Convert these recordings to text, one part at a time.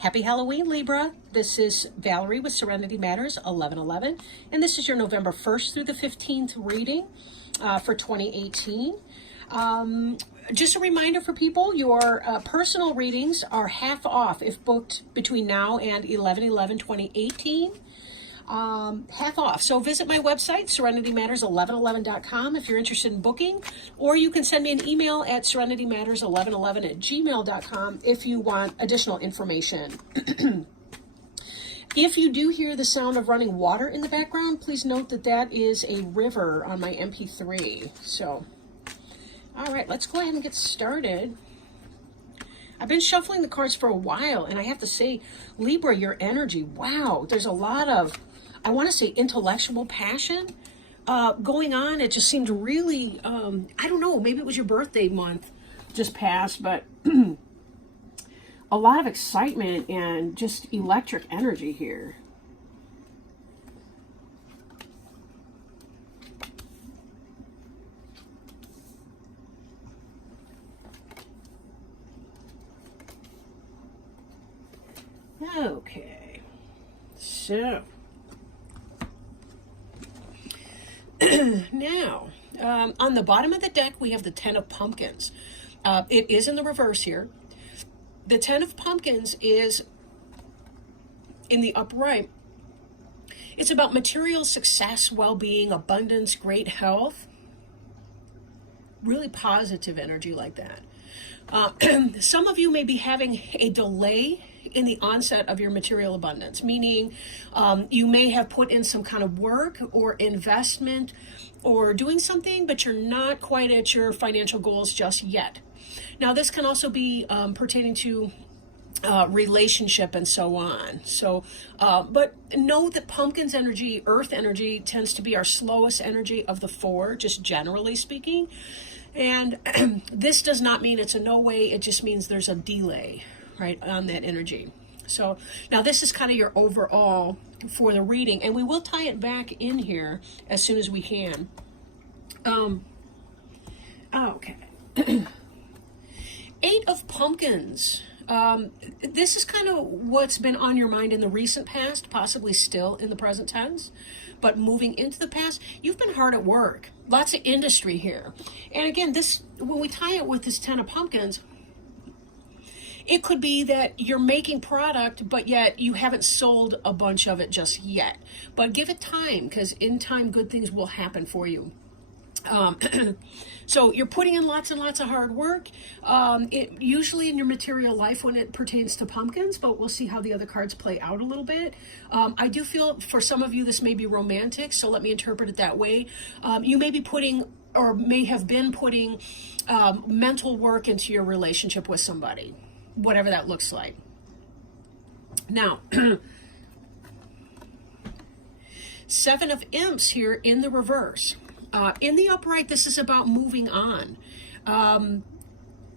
Happy Halloween, Libra. This is Valerie with Serenity Matters 1111, and this is your November 1st through the 15th reading for 2018. Just a reminder for people, your personal readings are half off if booked between now and 11/11/2018. Half off. So visit my website, serenitymatters1111.com, if you're interested in booking, or you can send me an email at serenitymatters1111@gmail.com if you want additional information. If you do hear the sound of running water in the background, please note that that is a river on my MP3. So, all right, let's go ahead and get started. I've been shuffling the cards for a while, and I have to say, Libra, your energy, wow, there's a lot of, I want to say, intellectual passion going on. It just seemed really, I don't know, maybe it was your birthday month just passed, but a lot of excitement and just electric energy here. Okay, so now on the bottom of the deck we have the Ten of Pumpkins. It is in the reverse here. The Ten of Pumpkins is in the upright. It's about material success, well-being, abundance, great health. Really positive energy like that. Some of you may be having a delay in the onset of your material abundance, meaning you may have put in some kind of work or investment or doing something, but you're not quite at your financial goals just yet. Now, this can also be pertaining to relationship and so on. So, but know that Pumpkin's energy, earth energy, tends to be our slowest energy of the four, just generally speaking. And this does not mean it's a no way, it just means there's a delay, right, on that energy. So now this is kind of your overall for the reading, and we will tie it back in here as soon as we can. Okay. Eight of Pumpkins. This is kind of what's been on your mind in the recent past, possibly still in the present tense, but moving into the past, you've been hard at work. Lots of industry here. And again, this, when we tie it with this Ten of Pumpkins, it could be that you're making product, but yet you haven't sold a bunch of it just yet. But give it time, because in time, good things will happen for you. So you're putting in lots and lots of hard work, usually in your material life when it pertains to pumpkins, but we'll see how the other cards play out a little bit. I do feel for some of you this may be romantic, so let me interpret it that way. You may be putting, or may have been putting, mental work into your relationship with somebody, whatever that looks like. Now, Seven of Imps here in the reverse. In the upright, this is about moving on.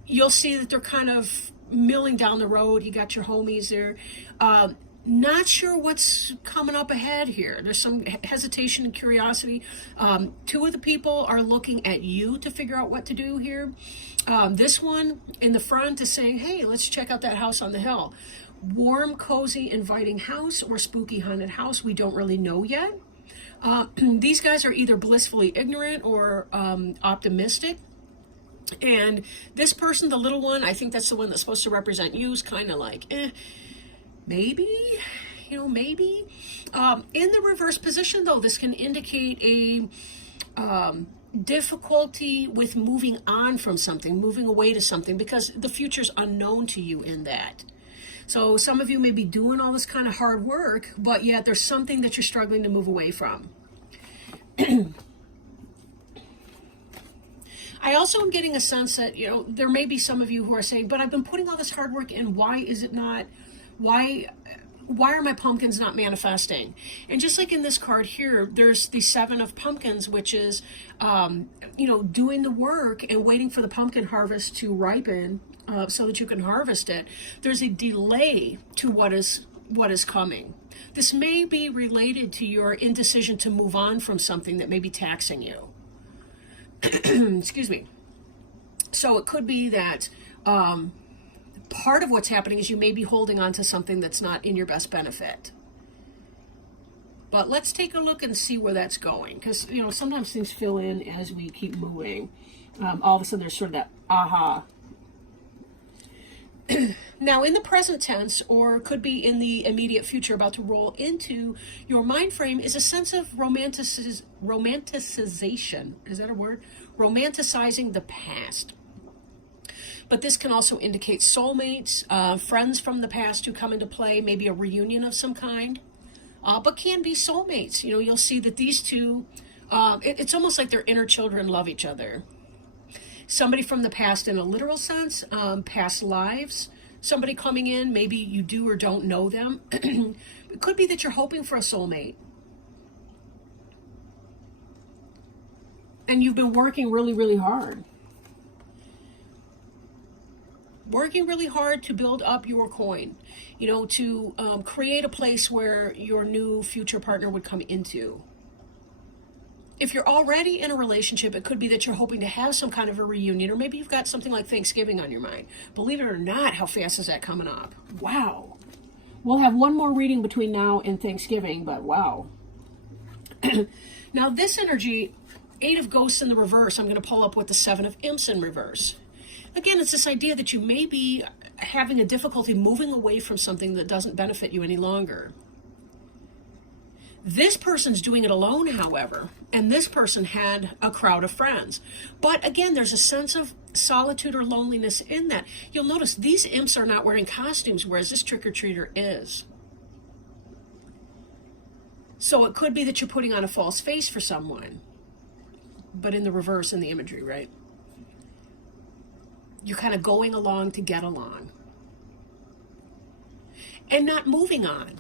You'll see that they're kind of milling down the road. You got your homies there. Not sure what's coming up ahead here. There's some hesitation and curiosity. Two of the people are looking at you to figure out what to do here. This one in the front is saying, hey, let's check out that house on the hill. Warm, cozy, inviting house or spooky haunted house. We don't really know yet. These guys are either blissfully ignorant or optimistic. And this person, the little one, I think that's the one that's supposed to represent you, is kind of like, maybe, maybe. In the reverse position, though, this can indicate a difficulty with moving on from something, moving away to something, because the future's unknown to you in that. So some of you may be doing all this kind of hard work, but yet there's something that you're struggling to move away from. I also am getting a sense that, there may be some of you who are saying, but I've been putting all this hard work in. Why is it not, why are my pumpkins not manifesting? And just like in this card here, there's the Seven of Pumpkins, which is, doing the work and waiting for the pumpkin harvest to ripen so that you can harvest it. There's a delay to what is coming. This may be related to your indecision to move on from something that may be taxing you. Excuse me. So it could be that part of what's happening is you may be holding on to something that's not in your best benefit. But let's take a look and see where that's going, because sometimes things fill in as we keep moving. All of a sudden there's sort of that aha. Now, in the present tense, or could be in the immediate future about to roll into your mind frame, is a sense of romanticization. Is that a word? Romanticizing the past. But this can also indicate soulmates, friends from the past who come into play, maybe a reunion of some kind, but can be soulmates. You'll see that these two, it's almost like their inner children love each other. Somebody from the past in a literal sense, past lives, somebody coming in, maybe you do or don't know them. It could be that you're hoping for a soulmate. And you've been working really, really hard. Working really hard to build up your coin, to create a place where your new future partner would come into. If you're already in a relationship, it could be that you're hoping to have some kind of a reunion, or maybe you've got something like Thanksgiving on your mind. Believe it or not, how fast is that coming up? Wow. We'll have one more reading between now and Thanksgiving, but wow. Now this energy, 8 of Ghosts in the reverse, I'm going to pull up with the 7 of Imps in reverse. Again, it's this idea that you may be having a difficulty moving away from something that doesn't benefit you any longer. This person's doing it alone, however, and this person had a crowd of friends. But again, there's a sense of solitude or loneliness in that. You'll notice these imps are not wearing costumes, whereas this trick-or-treater is. So it could be that you're putting on a false face for someone, but in the reverse in the imagery, right? You're kind of going along to get along and not moving on.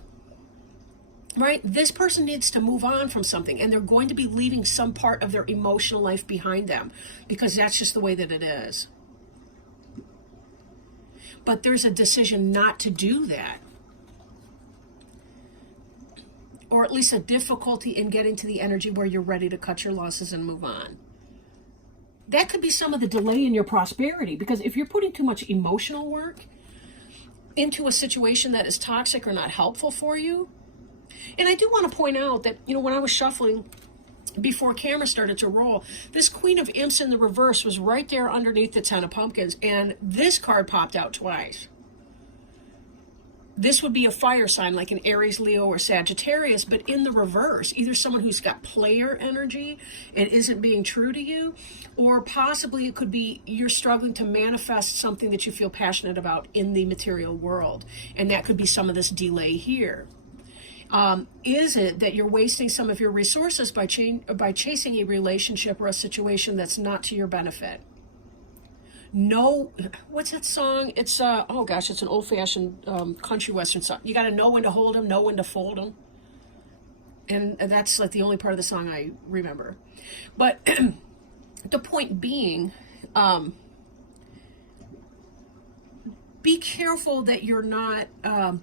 Right? This person needs to move on from something, and they're going to be leaving some part of their emotional life behind them, because that's just the way that it is. But there's a decision not to do that, or at least a difficulty in getting to the energy where you're ready to cut your losses and move on. That could be some of the delay in your prosperity, because if you're putting too much emotional work into a situation that is toxic or not helpful for you. And I do want to point out that, when I was shuffling before camera started to roll, this Queen of Imps in the reverse was right there underneath the 10 of Pumpkins, and this card popped out twice. This would be a fire sign like an Aries, Leo, or Sagittarius, but in the reverse, either someone who's got player energy and isn't being true to you, or possibly it could be you're struggling to manifest something that you feel passionate about in the material world, and that could be some of this delay here. Is it that you're wasting some of your resources by chasing a relationship or a situation that's not to your benefit? No, what's that song? It's oh gosh, it's an old-fashioned country western song. You got to know when to hold them, know when to fold them, and that's like the only part of the song I remember. But the point being, be careful that you're not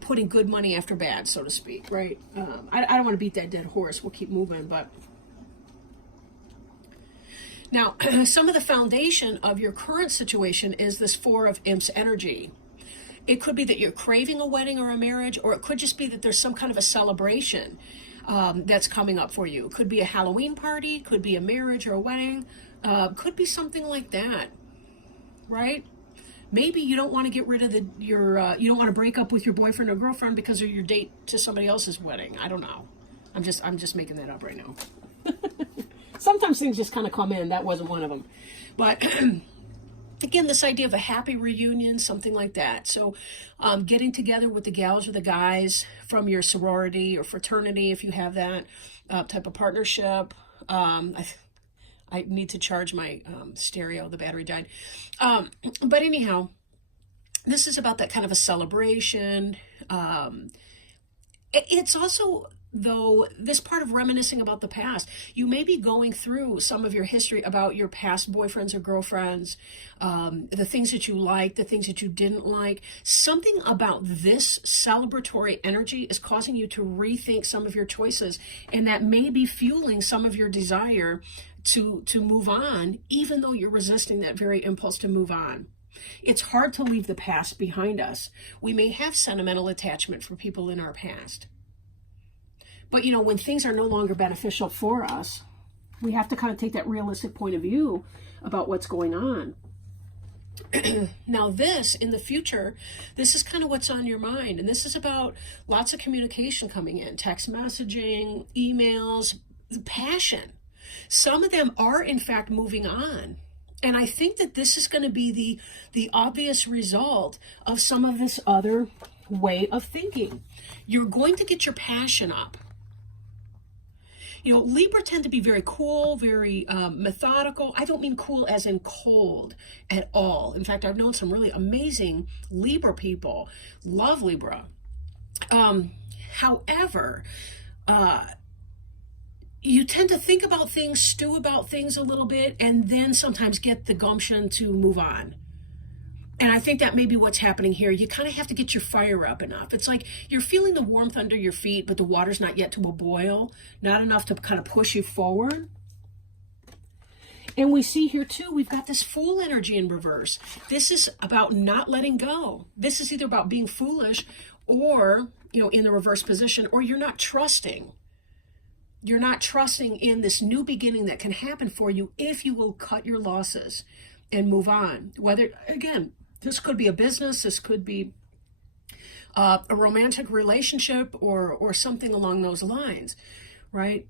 putting good money after bad, so to speak, right? I don't want to beat that dead horse. We'll keep moving, but. Now, some of the foundation of your current situation is this 4 of Imps energy. It could be that you're craving a wedding or a marriage, or it could just be that there's some kind of a celebration that's coming up for you. It could be a Halloween party, could be a marriage or a wedding, could be something like that, right? Maybe you don't want to get rid of you don't want to break up with your boyfriend or girlfriend because of your date to somebody else's wedding. I don't know. I'm just making that up right now. Sometimes things just kind of come in. That wasn't one of them. But again, this idea of a happy reunion, something like that. So getting together with the gals or the guys from your sorority or fraternity, if you have that type of partnership. I need to charge my stereo. The battery died. But anyhow, this is about that kind of a celebration. It's also, though, this part of reminiscing about the past. You may be going through some of your history about your past boyfriends or girlfriends, the things that you liked, the things that you didn't like. Something about this celebratory energy is causing you to rethink some of your choices, and that may be fueling some of your desire to move on, even though you're resisting that very impulse to move on. It's hard to leave the past behind us. We may have sentimental attachment for people in our past. But, you know, when things are no longer beneficial for us, we have to kind of take that realistic point of view about what's going on. Now this, in the future, this is kind of what's on your mind. And this is about lots of communication coming in, text messaging, emails, passion. Some of them are, in fact, moving on. And I think that this is going to be the obvious result of some of this other way of thinking. You're going to get your passion up. You know, Libra tend to be very cool, very methodical. I don't mean cool as in cold at all. In fact, I've known some really amazing Libra people. Love Libra. However, you tend to think about things, stew about things a little bit, and then sometimes get the gumption to move on. And I think that may be what's happening here. You kind of have to get your fire up enough. It's like you're feeling the warmth under your feet, but the water's not yet to a boil, not enough to kind of push you forward. And we see here too, we've got this Fool energy in reverse. This is about not letting go. This is either about being foolish or, you know, in the reverse position, or you're not trusting. You're not trusting in this new beginning that can happen for you if you will cut your losses and move on. Whether, again, this could be a business, this could be a romantic relationship or something along those lines, right?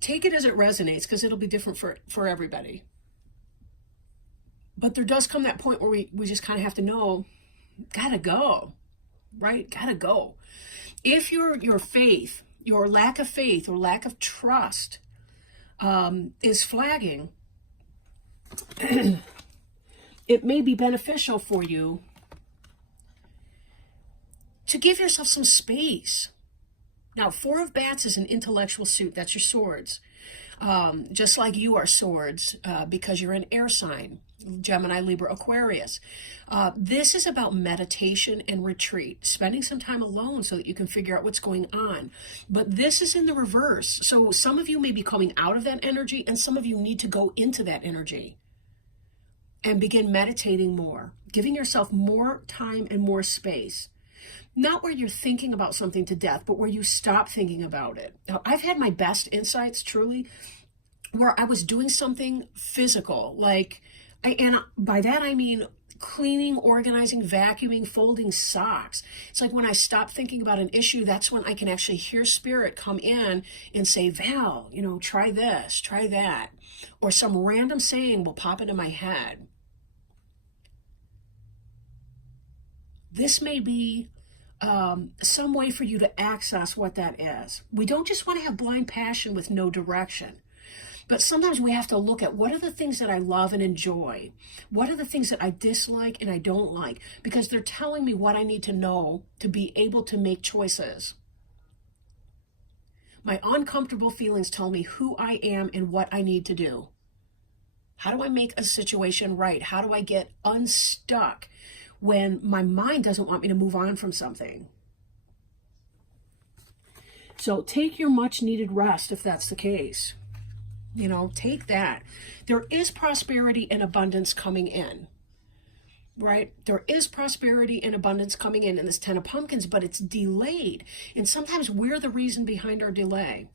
Take it as it resonates, because it'll be different for everybody. But there does come that point where we just kind of have to know, gotta go, right? Gotta go. If your faith, your lack of faith or lack of trust is flagging, it may be beneficial for you to give yourself some space. Now, 4 of Bats is an intellectual suit. That's your swords. Just like you are swords, because you're an air sign, Gemini, Libra, Aquarius. This is about meditation and retreat, spending some time alone so that you can figure out what's going on. But this is in the reverse. So some of you may be coming out of that energy, and some of you need to go into that energy and begin meditating more, giving yourself more time and more space. Not where you're thinking about something to death, but where you stop thinking about it. Now, I've had my best insights, truly, where I was doing something physical, and by that I mean cleaning, organizing, vacuuming, folding socks. It's like when I stop thinking about an issue, that's when I can actually hear spirit come in and say, Val, you know, try this, try that. Or some random saying will pop into my head. This may be some way for you to access what that is. We don't just want to have blind passion with no direction. But sometimes we have to look at, what are the things that I love and enjoy? What are the things that I dislike and I don't like? Because they're telling me what I need to know to be able to make choices. My uncomfortable feelings tell me who I am and what I need to do. How do I make a situation right? How do I get unstuck when my mind doesn't want me to move on from something? So take your much needed rest if that's the case. You know, take that. There is prosperity and abundance coming in, right? There is prosperity and abundance coming in this 10 of Pumpkins, but it's delayed. And sometimes we're the reason behind our delay.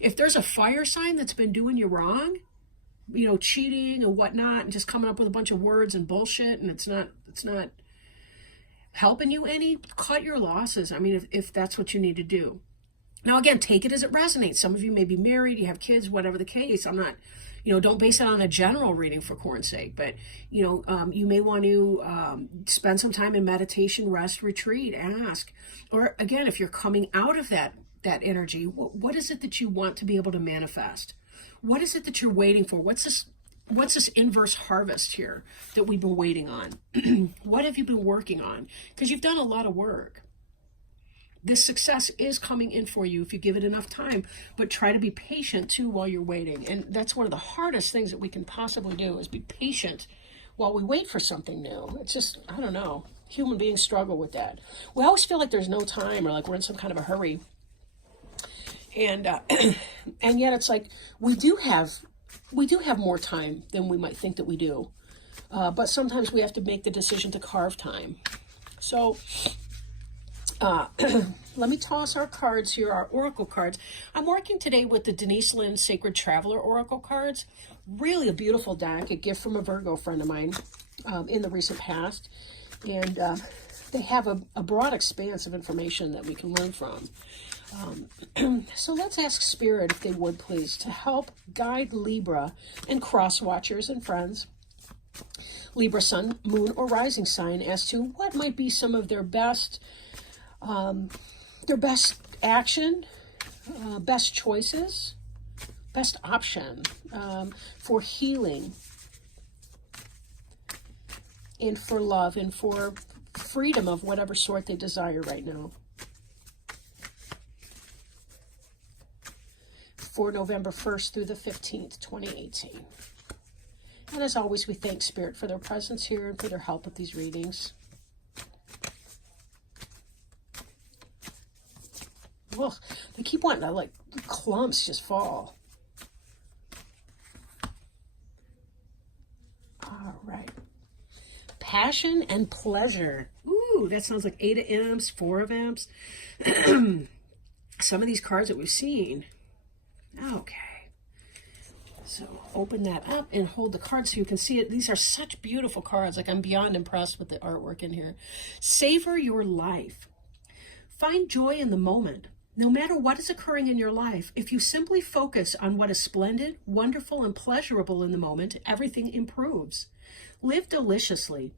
If there's a fire sign that's been doing you wrong, you know, cheating and whatnot, and just coming up with a bunch of words and bullshit, and it's not helping you any, cut your losses. I mean, if that's what you need to do. Now, again, take it as it resonates. Some of you may be married, you have kids, whatever the case. I'm not, you know, don't base it on a general reading for corn's sake. But, you know, you may want to spend some time in meditation, rest, retreat, ask. Or, again, if you're coming out of that energy, what is it that you want to be able to manifest? What is it that you're waiting for? What's this inverse harvest here that we've been waiting on? What have you been working on? Because you've done a lot of work. This success is coming in for you if you give it enough time, but try to be patient too while you're waiting. And that's one of the hardest things that we can possibly do, is be patient while we wait for something new. It's just, I don't know, human beings struggle with that. We always feel like there's no time, or like we're in some kind of a hurry. And and yet it's like we do have more time than we might think that we do. But sometimes we have to make the decision to carve time. So let me toss our cards here, our oracle cards. I'm working today with the Denise Lynn Sacred Traveler Oracle cards. Really a beautiful deck, a gift from a Virgo friend of mine in the recent past. And they have a broad expanse of information that we can learn from. So let's ask Spirit, if they would please, to help guide Libra and cross watchers and friends, Libra sun, moon, or rising sign, as to what might be some of their best action, best choices, best option for healing and for love and for freedom of whatever sort they desire right now. For November 1st through the 15th, 2018. And as always, we thank Spirit for their presence here and for their help with these readings. Ugh, they keep wanting to, like, clumps just fall. All right. Passion and pleasure. Ooh, that sounds like 8 of Imps, 4 of Imps. Some of these cards that we've seen. Okay. So open that up and hold the card so you can see it. These are such beautiful cards. Like, I'm beyond impressed with the artwork in here. Savor your life. Find joy in the moment. No matter what is occurring in your life, if you simply focus on what is splendid, wonderful, and pleasurable in the moment, everything improves. Live deliciously.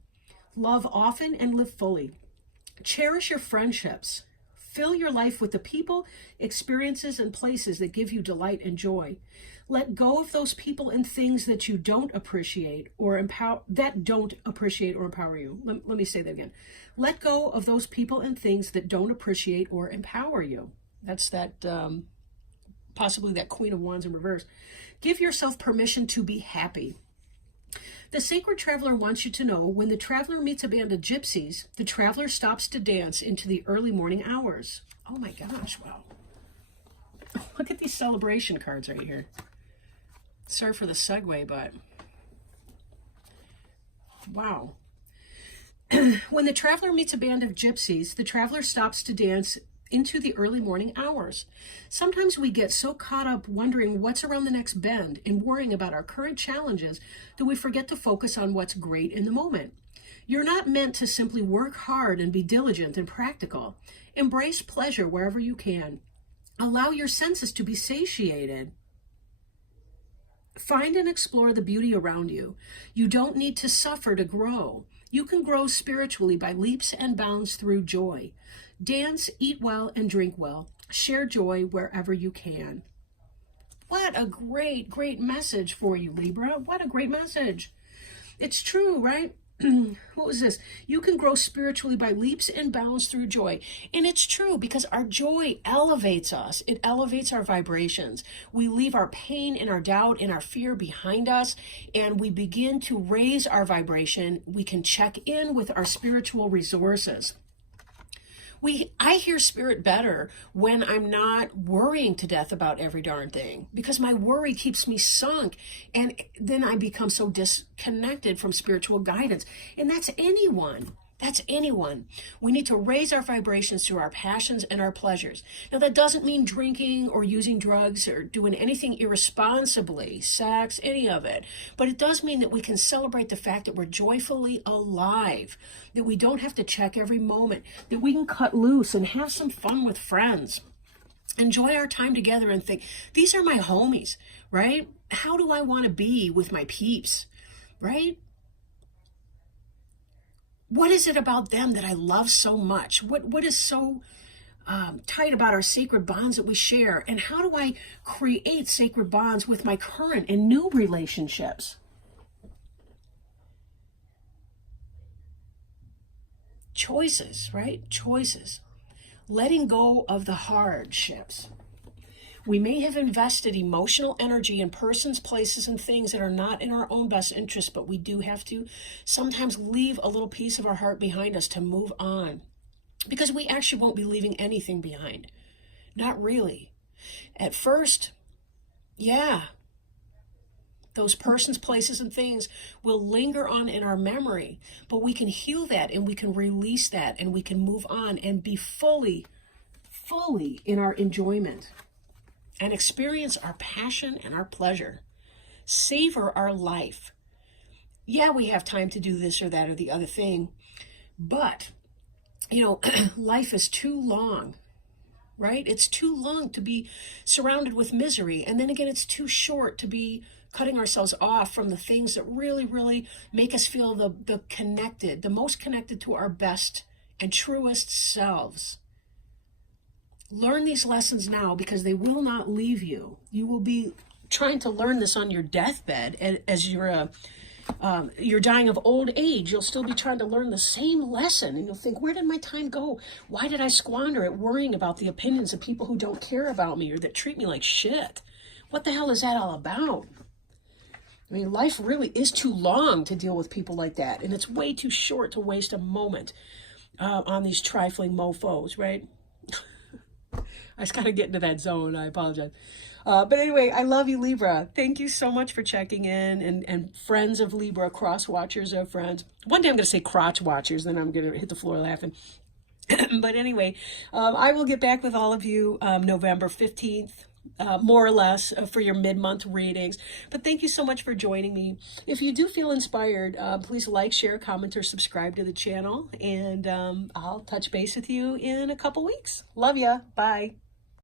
Love often and live fully. Cherish your friendships. Fill your life with the people, experiences, and places that give you delight and joy. Let go of those people and things that you don't appreciate or empower, you. Let me say that again. Let go of those people and things that don't appreciate or empower you. That's that, possibly that Queen of Wands in reverse. Give yourself permission to be happy. The Sacred Traveler wants you to know, when the traveler meets a band of gypsies, the traveler stops to dance into the early morning hours. Oh my gosh, wow. Look at these celebration cards right here. Sorry for the segue, but wow. When the traveler meets a band of gypsies, the traveler stops to dance into the early morning hours. Sometimes we get so caught up wondering what's around the next bend and worrying about our current challenges that we forget to focus on what's great in the moment. You're not meant to simply work hard and be diligent and practical. Embrace pleasure wherever you can. Allow your senses to be satiated. Find and explore the beauty around you. You don't need to suffer to grow. You can grow spiritually by leaps and bounds through joy. Dance, eat well, and drink well. Share joy wherever you can. What a great, great message for you, Libra. What a great message. It's true, right? What was this? You can grow spiritually by leaps and bounds through joy. And it's true, because our joy elevates us. It elevates our vibrations. We leave our pain and our doubt and our fear behind us, and we begin to raise our vibration. We can check in with our spiritual resources. I hear Spirit better when I'm not worrying to death about every darn thing, because my worry keeps me sunk, and then I become so disconnected from spiritual guidance. And that's anyone. That's anyone. We need to raise our vibrations through our passions and our pleasures. Now, that doesn't mean drinking or using drugs or doing anything irresponsibly, sex, any of it. But it does mean that we can celebrate the fact that we're joyfully alive, that we don't have to check every moment, that we can cut loose and have some fun with friends. Enjoy our time together and think, these are my homies, right? How do I want to be with my peeps, right? What is it about them that I love so much? What is so tight about our sacred bonds that we share? And how do I create sacred bonds with my current and new relationships? Choices, right? Choices. Letting go of the hardships. We may have invested emotional energy in persons, places, and things that are not in our own best interest, but we do have to sometimes leave a little piece of our heart behind us to move on, because we actually won't be leaving anything behind. Not really. At first, yeah, Those persons, places, and things will linger on in our memory, but we can heal that and we can release that and we can move on and be fully in our enjoyment and experience our passion and our pleasure. Savor our life. Yeah, we have time to do this or that or the other thing, but, you know, life is too long, right? It's too long to be surrounded with misery. And then again, it's too short to be cutting ourselves off from the things that really make us feel the connected, the most connected to our best and truest selves. Learn these lessons now because they will not leave you. You will be trying to learn this on your deathbed, and as you're dying of old age, you'll still be trying to learn the same lesson, and you'll think, where did my time go? Why did I squander it worrying about the opinions of people who don't care about me or that treat me like shit? What the hell is that all about? I mean, life really is too long to deal with people like that, and it's way too short to waste a moment on these trifling mofos, right? I just gotta get into that zone. I apologize. But anyway, I love you, Libra. Thank you so much for checking in, and friends of Libra, cross watchers are friends. One day I'm going to say crotch watchers, then I'm going to hit the floor laughing. But anyway, I will get back with all of you November 15th. More or less for your mid-month readings. But thank you so much for joining me. If you do feel inspired, please like, share, comment, or subscribe to the channel. And I'll touch base with you in a couple weeks. Love ya. Bye.